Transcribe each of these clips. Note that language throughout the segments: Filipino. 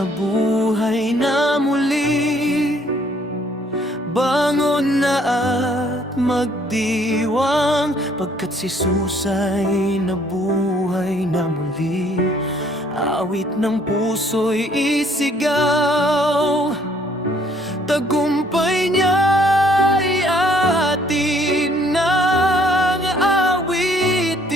nabuhay na muli. Bangon na at magdiwang, pagkat si Jesus ay nabuhay na muli. Awit ng puso'y isigaw, tagumpay niya'y atin ng awitin.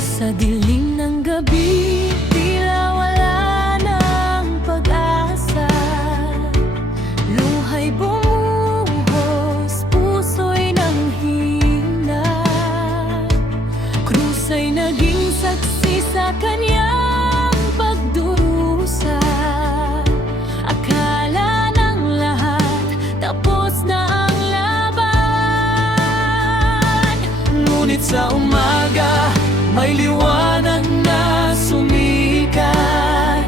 Sa dilim ng gabi, tila wala ng pag-asa. Luha'y bumuhos, puso'y nanghina. Krus ay naging saksi sa kanyang pagdurusa. Akala ng lahat tapos na ang laban. Ngunit sa umaga, may liwanag na sumikat.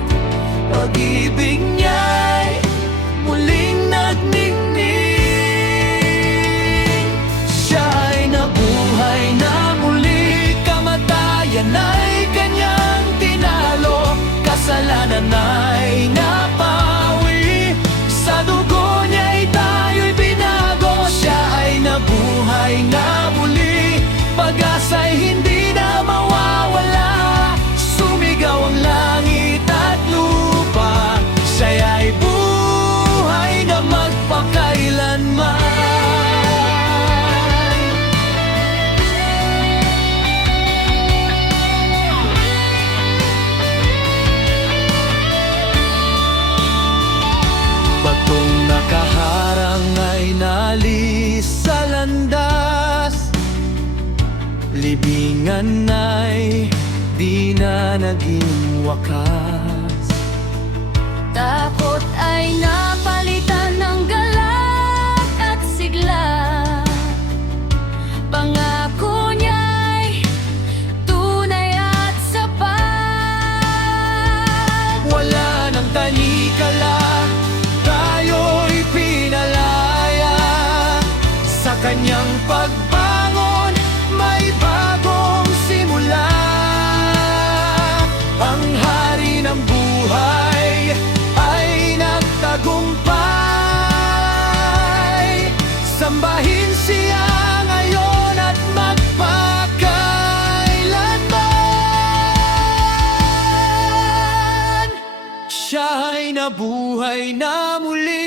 Pag-ibig niya'y muling nagningning. Siya ay nabuhay na muli, kamatayan ay kanyang tinalo, kasalanan ay napawi. Sa dugo niya'y tayo'y binago. Siya ay nabuhay na muli, pag-asa'y hindi na mawawala. Sumigaw ang langit at lupa, siya'y ay buhay na magpakailanman. Batong nakaharang ay nalis sa landas, libingan ay di na naging wakas. Takot ay napalitan ng galak at sigla. Pangako niya'y tunay at sapat. Wala nang tanikala, tayo'y pinalaya. Sa kanyang pagbangon, may bagong simula. Ang hari ng buhay ay nagtagumpay. Sambahin siya ngayon at magpakailanman. Siya ay nabuhay na muli.